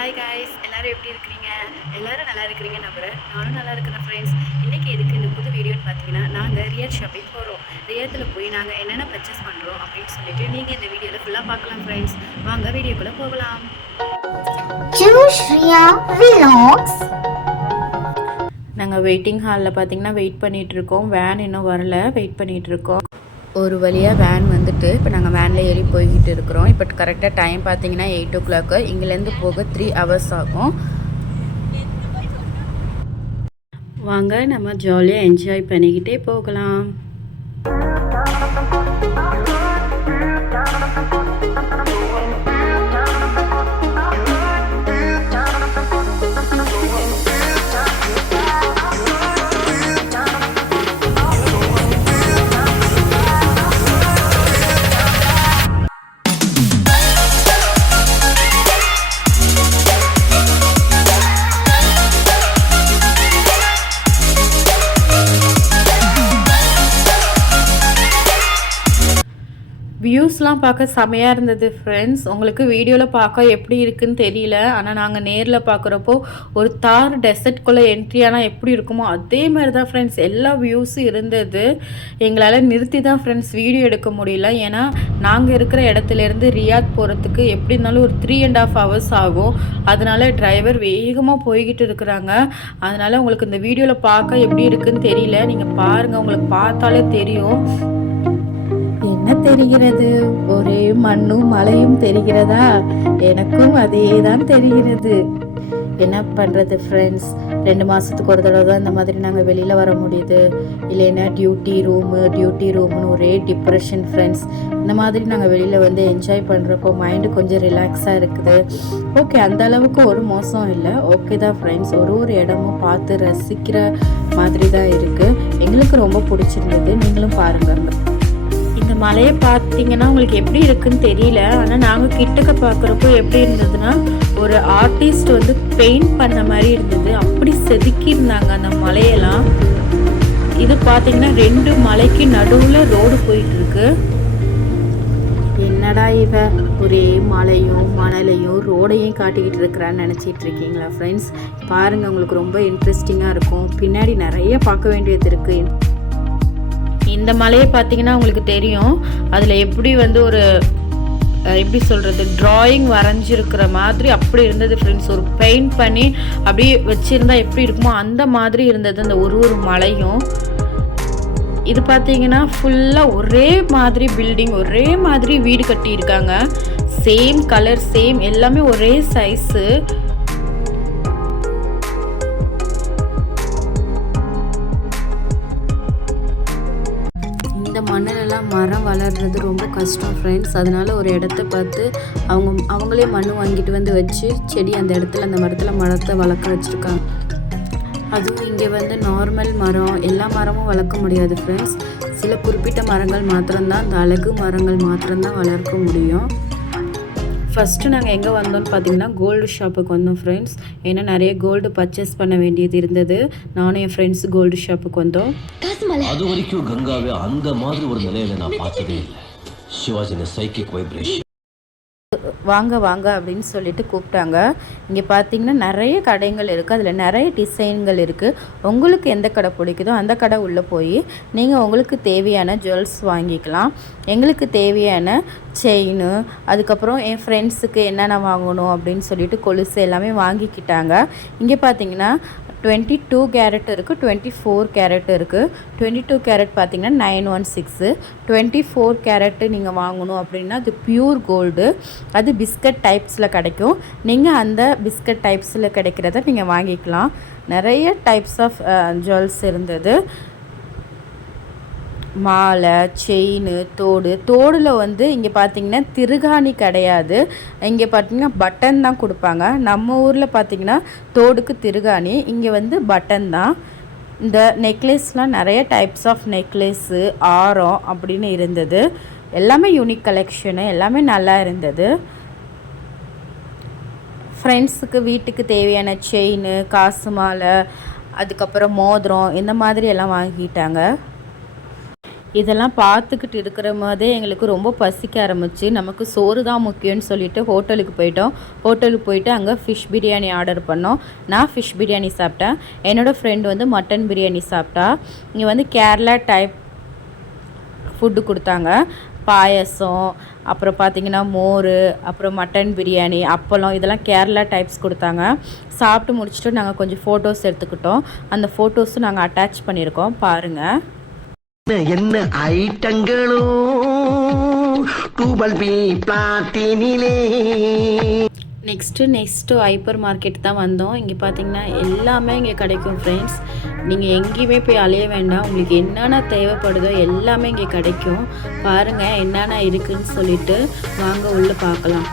Hi guys, எல்லாரும் எப்படி இருக்கிறீங்க? எல்லாரும் நல்லா இருக்கிறீங்க நம்புறேன். நானும் நல்லா இருக்கிறேன் ஃப்ரெண்ட்ஸ். இன்றைக்கி எதுக்கு இந்த புது வீடியோன்னு பார்த்தீங்கன்னா, நாங்கள் ரியாத் ஷாப்பிங் போகிறோம். ரியாத்தில் போய் நாங்கள் என்னென்ன பர்ச்சேஸ் பண்ணுறோம் அப்படின்னு சொல்லிட்டு நீங்கள் இந்த வீடியோவில் ஃபுல்லாக பார்க்கலாம் ஃப்ரெண்ட்ஸ். வாங்க வீடியோக்குள்ளே போகலாம். நாங்கள் வெயிட்டிங் ஹாலில் பார்த்தீங்கன்னா வெயிட் பண்ணிகிட்ருக்கோம். வேன் இன்னும் வரல, வெயிட் பண்ணிகிட்ருக்கோம். ஒரு வழியாக வேன் வந்துட்டு இப்போ நாங்கள் வேனில் ஏறி போய்கிட்டு இருக்கிறோம். இப்போ கரெக்டாக டைம் பார்த்தீங்கன்னா 8 o'clock. இங்கேருந்து போக 3 hours ஆகும். வாங்க நம்ம ஜாலியாக என்ஜாய் பண்ணிக்கிட்டே போகலாம். வியூஸ்லாம் பார்க்க செமையாக இருந்தது ஃப்ரெண்ட்ஸ். உங்களுக்கு வீடியோவில் பார்க்க எப்படி இருக்குன்னு தெரியல. ஆனால் நாங்கள் நேரில் பார்க்குறப்போ ஒரு தார் டெசர்ட்குள்ளே என்ட்ரி ஆனால் எப்படி இருக்குமோ அதே மாதிரி தான் ஃப்ரெண்ட்ஸ் எல்லா வியூஸும் இருந்தது. எங்களால் நிறுத்தி தான் ஃப்ரெண்ட்ஸ் வீடியோ எடுக்க முடியல. ஏன்னா நாங்கள் இருக்கிற இடத்துலேருந்து ரியாத் போகிறதுக்கு எப்படி இருந்தாலும் ஒரு 3.5 hours ஆகும். அதனால டிரைவர் வேகமாக போய்கிட்டு இருக்கிறாங்க. அதனால் உங்களுக்கு இந்த வீடியோவில் பார்க்க எப்படி இருக்குன்னு தெரியல. நீங்கள் பாருங்கள், உங்களுக்கு பார்த்தாலே தெரியும். என்ன தெரிகிறது? ஒரே மண்ணும் மலையும் தெரிகிறதா? எனக்கும் அதே தான் தெரிகிறது. என்ன பண்ணுறது ஃப்ரெண்ட்ஸ், 2 மாதத்துக்கு ஒரு தடவை தான் இந்த மாதிரி நாங்கள் வெளியில் வர முடியுது. இல்லைன்னா டியூட்டி ரூம்னு ஒரே டிப்ரெஷன் ஃப்ரெண்ட்ஸ். இந்த மாதிரி நாங்கள் வெளியில் வந்து என்ஜாய் பண்ணுறப்போ மைண்டு கொஞ்சம் ரிலாக்ஸாக இருக்குது. ஓகே, அந்த அளவுக்கு ஒரு மோசம் இல்லை, ஓகே தான் ஃப்ரெண்ட்ஸ். ஒரு இடமும் பார்த்து ரசிக்கிற மாதிரி தான் இருக்குது. எங்களுக்கு ரொம்ப பிடிச்சிருந்தது. நீங்களும் பாருங்கள். இந்த மலையை பார்த்தீங்கன்னா உங்களுக்கு எப்படி இருக்குன்னு தெரியல. ஆனால் நாங்கள் கிட்டக்க பார்க்குறப்போ எப்படி இருந்ததுன்னா, ஒரு ஆர்டிஸ்ட் வந்து பெயிண்ட் பண்ண மாதிரி இருந்தது. அப்படி செதுக்கி இருந்தாங்க அந்த மலையெல்லாம். இது பார்த்தீங்கன்னா 2 மலைக்கு நடுவில் ரோடு போயிட்டுருக்கு. என்னடா இவ ஒரே மலையும் மணலையும் ரோடையும் காட்டிக்கிட்டு இருக்கிறான்னு நினச்சிட்டு இருக்கீங்களா ஃப்ரெண்ட்ஸ்? பாருங்கள், உங்களுக்கு ரொம்ப இன்ட்ரெஸ்டிங்காக இருக்கும். பின்னாடி நிறைய பார்க்க வேண்டியது இருக்குது. இந்த மலையை பார்த்தீங்கன்னா உங்களுக்கு தெரியும், அதில் எப்படி வந்து ஒரு எப்படி சொல்கிறது, ட்ராயிங் வரைஞ்சிருக்கிற மாதிரி அப்படி இருந்தது ஃப்ரெண்ட்ஸ். ஒரு பெயிண்ட் பண்ணி அப்படியே வச்சுருந்தா எப்படி இருக்குமோ அந்த மாதிரி இருந்தது அந்த ஒரு மலையும். இது பார்த்தீங்கன்னா ஃபுல்லாக ஒரே மாதிரி பில்டிங், ஒரே மாதிரி வீடு கட்டியிருக்காங்க. சேம் கலர், சேம் எல்லாமே ஒரே சைஸு. மண்ணிலெல்லாம் மரம் வளர்றது ரொம்ப கஷ்டம் ஃப்ரெண்ட்ஸ். அதனால் ஒரு இடத்த பார்த்து அவங்களே மண் வாங்கிட்டு வந்து வச்சு செடி அந்த இடத்துல அந்த மரத்தை வளர்க்க வச்சுருக்காங்க. அதுவும் இங்கே வந்து நார்மல் மரம் எல்லா மரமும் வளர்க்க முடியாது ஃப்ரெண்ட்ஸ். சில குறிப்பிட்ட மரங்கள் மாத்திரம்தான், அந்த அழகு மரங்கள் மாத்திரம்தான் வளர்க்க முடியும். ஃபஸ்ட்டு நாங்கள் எங்கே வந்தோம்னு பார்த்தீங்கன்னா கோல்டு ஷாப்புக்கு வந்தோம் ஃப்ரெண்ட்ஸ். ஏன்னா நிறைய கோல்டு பர்ச்சேஸ் பண்ண வேண்டியது இருந்தது. நானும் என் ஃப்ரெண்ட்ஸ் கோல்டு ஷாப்புக்கு வந்தோம். அது வரைக்கும் கங்காவே அந்த மாதிரி ஒரு நிலையில நான் பார்த்ததே இல்லை. சிவாஜின சைக்கிக் வைப்ரேஷன். வாங்க அப்படின்னு சொல்லிட்டு கூப்பிட்டாங்க. இங்கே பார்த்தீங்கன்னா நிறைய கடைகள் இருக்குது. அதில் நிறைய டிசைன்கள் இருக்குது. உங்களுக்கு எந்த கடை பிடிக்குதோ அந்த கடை உள்ளே போய் நீங்கள் உங்களுக்கு தேவையான ஜுவல்ஸ் வாங்கிக்கலாம். எங்களுக்கு தேவையான செயின், அதுக்கப்புறம் என் ஃப்ரெண்ட்ஸுக்கு என்னென்ன வாங்கணும் அப்படின்னு சொல்லிட்டு கொலுசு எல்லாமே வாங்கிக்கிட்டாங்க. இங்கே பார்த்தீங்கன்னா 22 கேரட் இருக்குது, 24 கேரட் இருக்குது. 22 கேரட் பார்த்தீங்கன்னா 916. 24 கேரட்டு நீங்கள் வாங்கணும் அப்படின்னா அது பியூர் கோல்டு. அது பிஸ்கட் டைப்ஸில் கிடைக்கும். நீங்கள் அந்த பிஸ்கட் டைப்ஸில் கிடைக்கிறத நீங்கள் வாங்கிக்கலாம். நிறைய டைப்ஸ் ஆஃப் ஜுவல்ஸ் இருந்தது. மாலை, செயின், தோடில் வந்து இங்கே பார்த்தீங்கன்னா திருகாணி கிடையாது. இங்கே பார்த்தீங்கன்னா பட்டன் தான் கொடுப்பாங்க. நம்ம ஊரில் பார்த்தீங்கன்னா தோடுக்கு திருகாணி, இங்கே வந்து பட்டன் தான். இந்த நெக்லஸ்லாம் நிறைய டைப்ஸ் ஆஃப் நெக்லஸ்ஸு, ஆரம் அப்படின்னு இருந்தது. எல்லாமே யூனிக் கலெக்ஷனு, எல்லாமே நல்லா இருந்தது. ஃப்ரெண்ட்ஸுக்கு வீட்டுக்கு தேவையான செயின், காசு மாலை, அதுக்கப்புறம் மோதிரம் இந்த மாதிரி எல்லாம் வாங்கிட்டாங்க. இதெல்லாம் பார்த்துக்கிட்டு இருக்கிற போதே எங்களுக்கு ரொம்ப பசிக்க ஆரம்பிச்சு. நமக்கு சோறு தான் முக்கியம்னு சொல்லிட்டு ஹோட்டலுக்கு போயிட்டோம். ஹோட்டலுக்கு போயிட்டு அங்கே ஃபிஷ் பிரியாணி ஆர்டர் பண்ணோம். நான் ஃபிஷ் பிரியாணி சாப்பிட்டேன். என்னோடய ஃப்ரெண்ட் வந்து மட்டன் பிரியாணி சாப்பிட்டா. இங்கே வந்து கேரளா டைப் ஃபுட்டு கொடுத்தாங்க. பாயசம், அப்புறம் பார்த்திங்கன்னா மோர், அப்புறம் மட்டன் பிரியாணி, அப்பளம், இதெல்லாம் கேரளா டைப்ஸ் கொடுத்தாங்க. சாப்பிட்டு முடிச்சுட்டு நாங்கள் கொஞ்சம் ஃபோட்டோஸ் எடுத்துக்கிட்டோம். அந்த ஃபோட்டோஸும் நாங்கள் அட்டாச் பண்ணியிருக்கோம், பாருங்கள். என்ன ஐட்டங்களோ டூபல் பி பிளாட்டினிலே. நெக்ஸ்ட்டு ஹைப்பர் மார்க்கெட் தான் வந்தோம். இங்கே பார்த்தீங்கன்னா எல்லாமே இங்கே கிடைக்கும் ஃப்ரெண்ட்ஸ். நீங்கள் எங்கேயுமே போய் அலைய வேண்டாம். உங்களுக்கு என்னென்ன தேவைப்படுதோ எல்லாமே இங்கே கிடைக்கும். பாருங்கள் என்னென்ன இருக்குதுன்னு சொல்லிட்டு வாங்க உள்ளே பார்க்கலாம்.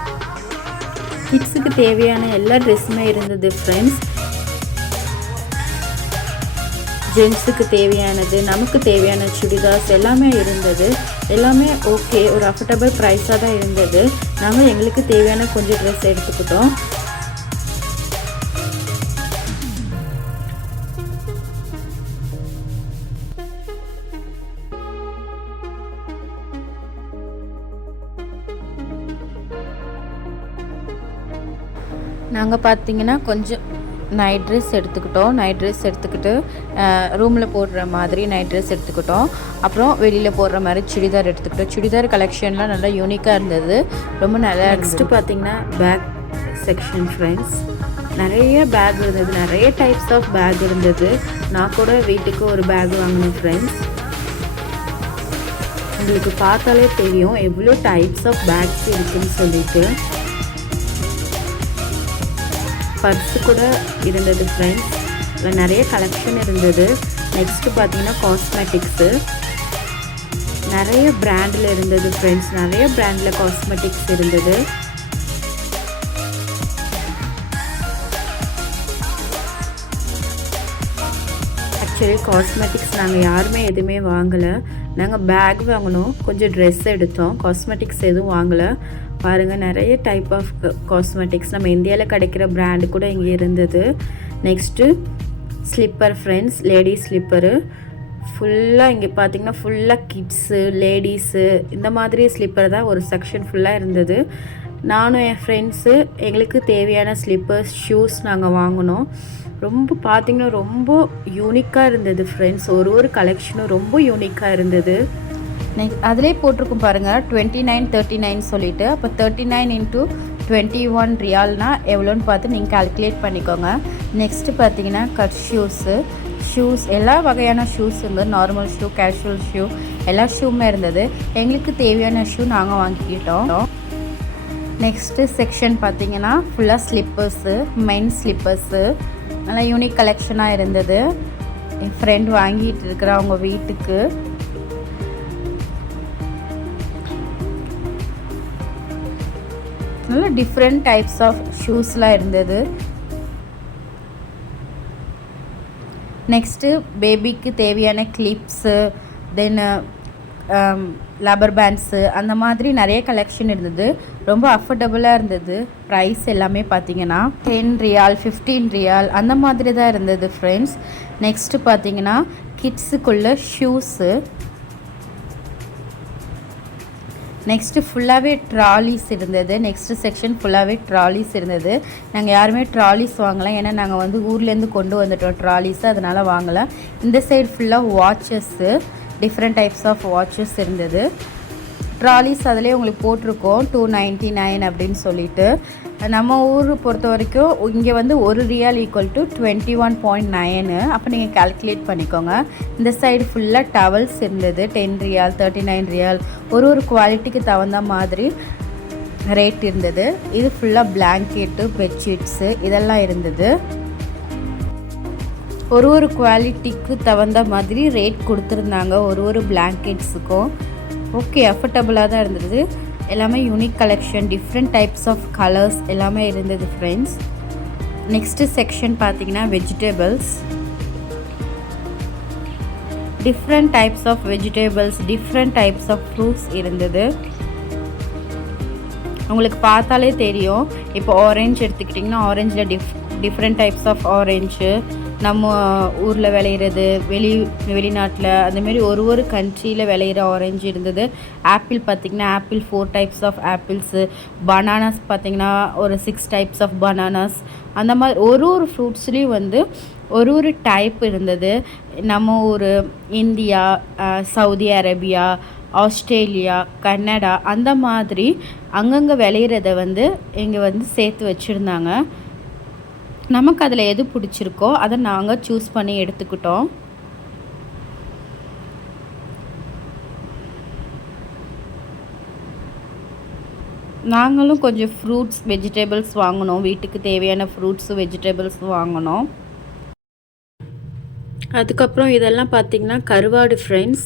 கிட்ஸுக்கு தேவையான எல்லா ட்ரெஸ்ஸுமே இருந்தது ஃப்ரெண்ட்ஸ். ஜென்ஸுக்கு தேவையானது, நமக்கு தேவையான சுடிதார்ஸ் எல்லாமே இருந்தது. எல்லாமே ஓகே, ஒரு அஃபோர்டபுள் ப்ரைஸாக தான் இருந்தது. நாங்கள் எங்களுக்கு தேவையான கொஞ்சம் ட்ரெஸ் எடுத்துக்கிட்டோம். நாங்கள் பார்த்தீங்கன்னா கொஞ்சம் நைட் ட்ரெஸ் எடுத்துக்கிட்டோம். நைட் ட்ரெஸ் எடுத்துக்கிட்டு ரூமில் போடுற மாதிரி நைட் ட்ரெஸ் எடுத்துக்கிட்டோம். அப்புறம் வெளியில் போடுற மாதிரி சுடிதார் எடுத்துக்கிட்டோம். சுடிதார் கலெக்ஷன்லாம் நல்லா யூனிக்காக இருந்தது, ரொம்ப நல்லா. நெக்ஸ்ட்டு பார்த்திங்கன்னா பேக் செக்ஷன் ஃப்ரெண்ட்ஸ். நிறைய பேக் இருந்தது, நிறைய டைப்ஸ் ஆஃப் பேக் இருந்தது. நான் கூட வீட்டுக்கு ஒரு பேக் வாங்கினேன் ஃப்ரெண்ட்ஸ். உங்களுக்கு பார்த்தாலே தெரியும் எவ்வளோ டைப்ஸ் ஆஃப் பேக்ஸ் இருக்குதுன்னு சொல்லிட்டு. பர்ஸு கூட இருந்தது ஃப்ரெண்ட்ஸ். இதில் நிறைய கலெக்ஷன் இருந்தது. நெக்ஸ்ட்டு பார்த்தீங்கன்னா காஸ்மெட்டிக்ஸு நிறைய பிராண்டில் இருந்தது ஃப்ரெண்ட்ஸ். நிறைய பிராண்டில் காஸ்மெட்டிக்ஸ் இருந்தது. ஆக்சுவலி காஸ்மெட்டிக்ஸ் நாங்கள் யாருமே எதுவுமே வாங்கலை. நாங்கள் பேக் வாங்கினோம், கொஞ்சம் ட்ரெஸ் எடுத்தோம், காஸ்மெட்டிக்ஸ் எதுவும் வாங்கலை. பாருங்கள் நிறைய டைப் ஆஃப் காஸ்மெட்டிக்ஸ் நம்ம இந்தியாவில் கிடைக்கிற பிராண்டு கூட இங்கே இருந்தது. Next slipper friends, ladies slipper ஃபுல்லாக இங்கே பார்த்திங்கன்னா ஃபுல்லாக கிட்ஸு, லேடிஸு இந்த மாதிரி ஸ்லிப்பர் தான் ஒரு செக்ஷன் ஃபுல்லாக இருந்தது. நானும் என் ஃப்ரெண்ட்ஸு எங்களுக்கு தேவையான ஸ்லிப்பர்ஸ், ஷூஸ் நாங்கள் வாங்கினோம். ரொம்ப பார்த்திங்கன்னா ரொம்ப யூனிக்காக இருந்தது ஃப்ரெண்ட்ஸ். ஒரு கலெக்ஷனும் ரொம்ப யூனிக்காக இருந்தது. நெக்ஸ்ட் அதிலே போட்டிருக்கும் பாருங்கள் 2939 சொல்லிவிட்டு. அப்போ 39 × 21 ரியால்னா எவ்வளோன்னு பார்த்து நீங்கள் கால்குலேட் பண்ணிக்கோங்க. நெக்ஸ்ட்டு பார்த்தீங்கன்னா கட் ஷூஸ் எல்லா வகையான ஷூஸ் இருந்தது. நார்மல் ஷூ, கேஷுவல் ஷூ, எல்லா ஷூமே இருந்தது. எங்களுக்கு தேவையான ஷூ நாங்கள் வாங்கிக்கிட்டோம். நெக்ஸ்ட்டு செக்ஷன் பார்த்தீங்கன்னா ஃபுல்லாக ஸ்லிப்பர்ஸு, மென் ஸ்லிப்பர்ஸு, நல்லா யூனிக் கலெக்ஷனாக இருந்தது. என் ஃப்ரெண்ட் வாங்கிட்டு இருக்கிற அவங்க வீட்டுக்கு. நல்ல டிஃப்ரெண்ட் டைப்ஸ் ஆஃப் ஷூஸ்லாம் இருந்தது. நெக்ஸ்ட்டு பேபிக்கு தேவையான கிளிப்ஸு, தென் லப்பர் பேண்ட்ஸு, அந்த மாதிரி நிறைய கலெக்ஷன் இருந்தது. ரொம்ப அஃபோர்டபுளாக இருந்தது. ப்ரைஸ் எல்லாமே பார்த்தீங்கன்னா 10 ரியால், 15 ரியால் அந்த மாதிரி தான் இருந்தது ஃப்ரெண்ட்ஸ். நெக்ஸ்ட்டு பார்த்தீங்கன்னா கிட்ஸுக்குள்ள ஷூஸு. நெக்ஸ்ட்டு ஃபுல்லாகவே ட்ராலிஸ் இருந்தது. நெக்ஸ்ட்டு செக்ஷன் ஃபுல்லாகவே ட்ராலிஸ் இருந்தது. நாங்கள் யாருமே ட்ராலிஸ் வாங்கலாம், ஏன்னா நாங்கள் வந்து ஊர்லேருந்து கொண்டு வந்துட்டோம் ட்ராலிஸு, அதனால் வாங்கலை. இந்த சைடு ஃபுல்லாக watches, different types of watches இருந்தது. ட்ராலிஸ் அதிலே உங்களுக்கு போட்டிருக்கோம் 299 அப்படின்னு சொல்லிட்டு. நம்ம ஊர் பொறுத்த வரைக்கும் இங்கே வந்து 1 ரியால் ஈக்குவல் டு 21.9. அப்போ நீங்கள் கால்குலேட் பண்ணிக்கோங்க. இந்த சைடு ஃபுல்லாக டவல்ஸ் இருந்தது. 10 ரியால், 39 ரியால், ஒரு குவாலிட்டிக்கு தகுந்த மாதிரி ரேட் இருந்தது. இது ஃபுல்லாக பிளாங்கெட்டு, பெட்ஷீட்ஸு இதெல்லாம் இருந்தது. ஒரு குவாலிட்டிக்கு தகுந்த மாதிரி ரேட் கொடுத்துருந்தாங்க ஒரு பிளாங்கெட்ஸுக்கும். ஓகே, அஃபோர்டபுளாக தான் இருந்தது. எல்லாமே unique collection, different types of colours எல்லாமே இருந்தது ஃப்ரெண்ட்ஸ். நெக்ஸ்ட்டு செக்ஷன் பார்த்தீங்கன்னா vegetables. Different types of vegetables, different types of fruits இருந்தது. உங்களுக்கு பார்த்தாலே தெரியும். இப்போ ஆரஞ்சு எடுத்துக்கிட்டிங்கன்னா ஆரஞ்சில் டிஃப்ரெண்ட் டைப்ஸ் ஆஃப் ஆரஞ்சு, நம்ம ஊரில் விளையிறது, வெளிநாட்டில் அந்தமாரி ஒரு கண்ட்ரியில் விளையிற ஆரஞ்சு இருந்தது. ஆப்பிள் பார்த்திங்கன்னா apple 4 types of apples, bananas பார்த்திங்கன்னா ஒரு 6 டைப்ஸ் ஆஃப் பனானாஸ், அந்த மாதிரி ஒரு ஃப்ரூட்ஸ்லேயும் வந்து ஒரு டைப் இருந்தது. நம்ம ஊர் India, Saudi Arabia, Australia, Canada அந்த மாதிரி அங்கங்கே விளையிறத வந்து இங்கே வந்து சேர்த்து வச்சுருந்தாங்க. நமக்கு அதில் எது பிடிச்சிருக்கோ அதை நாங்கள் சூஸ் பண்ணி எடுத்துக்கிட்டோம். நாங்களும் கொஞ்சம் ஃப்ரூட்ஸ் வெஜிடபிள்ஸ் வாங்கினோம். வீட்டுக்கு தேவையான ஃப்ரூட்ஸு வெஜிடபிள்ஸும் வாங்கினோம். அதுக்கப்புறம் இதெல்லாம் பார்த்திங்கன்னா கருவாடு ஃப்ரெண்ட்ஸ்.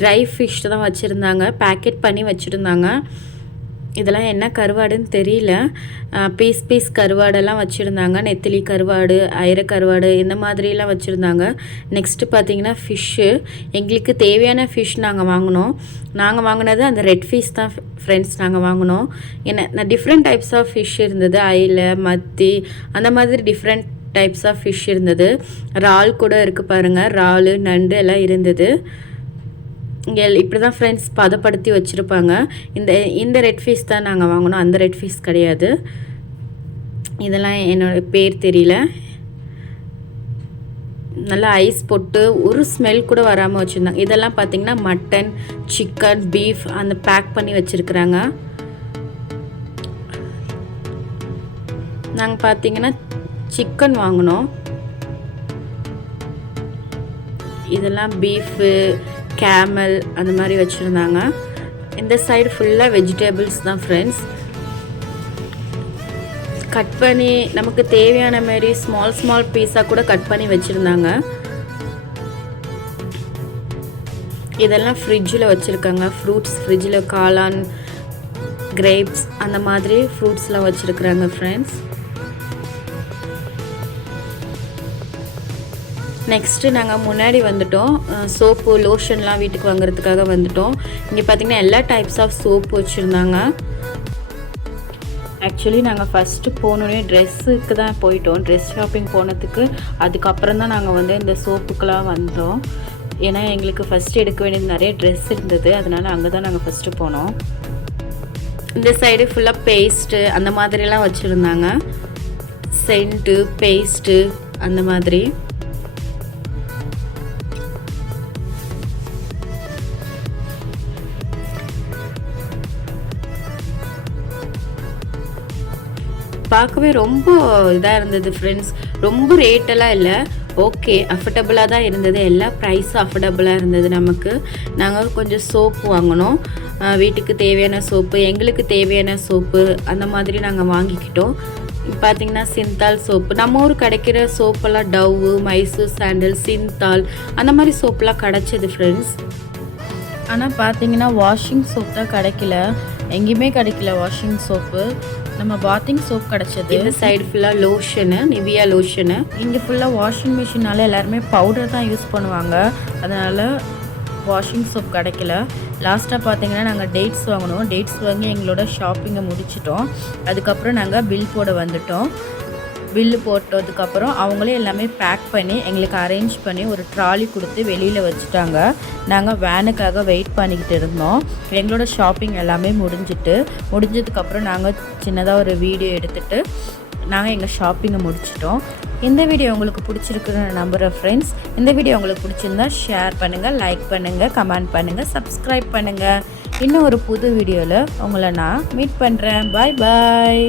ட்ரை ஃபிஷ் தான் வச்சுருந்தாங்க, பேக்கெட் பண்ணி வச்சுருந்தாங்க. இதெல்லாம் என்ன கருவாடுன்னு தெரியல. பீஸ் கருவாடெல்லாம் வச்சுருந்தாங்க. நெத்திலி கருவாடு, ஐர கருவாடு இந்த மாதிரிலாம் வச்சுருந்தாங்க. நெக்ஸ்ட்டு பார்த்திங்கன்னா ஃபிஷ்ஷு. எங்களுக்கு தேவையான ஃபிஷ் நாங்கள் வாங்கினோம். நாங்கள் வாங்கினது அந்த ரெட் ஃபிஷ் தான் ஃப்ரெண்ட்ஸ் நாங்கள் வாங்கினோம். என்ன டிஃப்ரெண்ட் டைப்ஸ் ஆஃப் ஃபிஷ் இருந்தது. ஐல, மத்தி அந்த மாதிரி டிஃப்ரெண்ட் டைப்ஸ் ஆஃப் ஃபிஷ் இருந்தது. இறால் கூட இருக்குது பாருங்கள். இறால், நண்டு எல்லாம் இருந்தது. இங்கே இப்படி தான் ஃப்ரெண்ட்ஸ் பதப்படுத்தி வச்சுருப்பாங்க. இந்த ரெட் ஃபிஷ் தான் நாங்கள் வாங்கினோம், அந்த ரெட் ஃபிஷ் கிடையாது. இதெல்லாம் என்னோடய பேர் தெரியல. நல்லா ஐஸ் போட்டு ஒரு ஸ்மெல் கூட வராமல் வச்சுருந்தாங்க. இதெல்லாம் பார்த்திங்கன்னா மட்டன், சிக்கன், பீஃப் அந்த பேக் பண்ணி வச்சுருக்குறாங்க. நாங்கள் பார்த்திங்கன்னா சிக்கன் வாங்கினோம். இதெல்லாம் பீஃபு, கேமல் அந்த மாதிரி வச்சுருந்தாங்க. இந்த சைடு ஃபுல்லாக வெஜிடபிள்ஸ் தான் ஃப்ரெண்ட்ஸ். கட் பண்ணி நமக்கு தேவையான மாதிரி ஸ்மால் பீஸாக கூட கட் பண்ணி வச்சுருந்தாங்க. இதெல்லாம் ஃப்ரிட்ஜில் வச்சுருக்காங்க. ஃப்ரூட்ஸ் ஃப்ரிட்ஜில் காளான், கிரேப்ஸ் அந்த மாதிரி ஃப்ரூட்ஸ்லாம் வச்சுருக்குறாங்க ஃப்ரெண்ட்ஸ். நெக்ஸ்ட்டு நாங்கள் முன்னாடி வந்துட்டோம். சோப்பு, லோஷன்லாம் வீட்டுக்கு வாங்குறதுக்காக வந்துட்டோம். இங்கே பார்த்திங்கன்னா எல்லா டைப்ஸ் ஆஃப் சோப்பு வச்சுருந்தாங்க. ஆக்சுவலி நாங்கள் ஃபஸ்ட்டு போனோடனே ட்ரெஸ்ஸுக்கு தான் போயிட்டோம். ட்ரெஸ் ஷாப்பிங் போனதுக்கு அதுக்கப்புறம் தான் நாங்கள் வந்து இந்த சோப்புக்கெலாம் வந்தோம். ஏன்னா எங்களுக்கு ஃபஸ்ட்டு எடுக்க வேண்டியது நிறைய ட்ரெஸ் இருந்தது. அதனால் அங்கே தான் நாங்கள் ஃபஸ்ட்டு போனோம். இந்த சைடு ஃபுல்லாக பேஸ்ட்டு அந்த மாதிரிலாம் வச்சுருந்தாங்க. சென்ட்டு, பேஸ்ட்டு அந்த மாதிரி. பார்க்கவே ரொம்ப இதாக இருந்தது ஃப்ரெண்ட்ஸ். ரொம்ப ரேட்டெல்லாம் இல்லை, ஓகே அஃபர்டபுளாக தான் இருந்தது. எல்லா ப்ரைஸும் அஃபர்டபுளாக இருந்தது நமக்கு. நாங்கள் கொஞ்சம் சோப்பு வாங்கினோம். வீட்டுக்கு தேவையான சோப்பு, எங்களுக்கு தேவையான சோப்பு அந்த மாதிரி நாங்கள் வாங்கிக்கிட்டோம். பார்த்திங்கன்னா சிந்தால் சோப்பு, நம்ம ஊர் கிடைக்கிற சோப்பெல்லாம் டவ்வு, மைசூர் சாண்டல், சிந்தால் அந்த மாதிரி சோப்பெல்லாம் கிடச்சிது ஃப்ரெண்ட்ஸ். ஆனால் பார்த்திங்கன்னா வாஷிங் சோப் தான் கிடைக்கல, எங்கேயுமே கிடைக்கல வாஷிங் சோப்பு. நம்ம பாத்திங் சோப் கிடச்சது. இந்த சைடு ஃபுல்லாக லோஷனு, நிவியா லோஷனு. இங்கே ஃபுல்லாக வாஷிங் மிஷினால் எல்லாருமே பவுடர் தான் யூஸ் பண்ணுவாங்க, அதனால் வாஷிங் சோப் கிடைக்கல. லாஸ்ட்டாக பார்த்தீங்கன்னா நாங்கள் டேட்ஸ் வாங்கினோம். டேட்ஸ் வாங்கி எங்களோட ஷாப்பிங்கை முடிச்சிட்டோம். அதுக்கப்புறம் நாங்கள் பில் போட வந்துட்டோம். பில்லு போட்டதுக்கப்புறம் அவங்களே எல்லாமே பேக் பண்ணி எங்களுக்கு அரேஞ்ச் பண்ணி ஒரு ட்ராலி கொடுத்து வெளியில் வச்சுட்டாங்க. நாங்கள் வேனுக்காக வெயிட் பண்ணிக்கிட்டு இருந்தோம். எங்களோட ஷாப்பிங் எல்லாமே முடிஞ்சதுக்கப்புறம் நாங்கள் சின்னதாக ஒரு வீடியோ எடுத்துகிட்டு நாங்கள் எங்கள் ஷாப்பிங்கை முடிச்சிட்டோம். இந்த வீடியோ உங்களுக்கு பிடிச்சிருக்குன்னு நம்புகிறேன் ஃப்ரெண்ட்ஸ். இந்த வீடியோ உங்களுக்கு பிடிச்சிருந்தா ஷேர் பண்ணுங்கள், லைக் பண்ணுங்கள், கமெண்ட் பண்ணுங்கள், சப்ஸ்கிரைப் பண்ணுங்கள். இன்னும் ஒரு புது வீடியோவில் உங்களை நான் மீட் பண்ணுறேன். பாய் பாய்.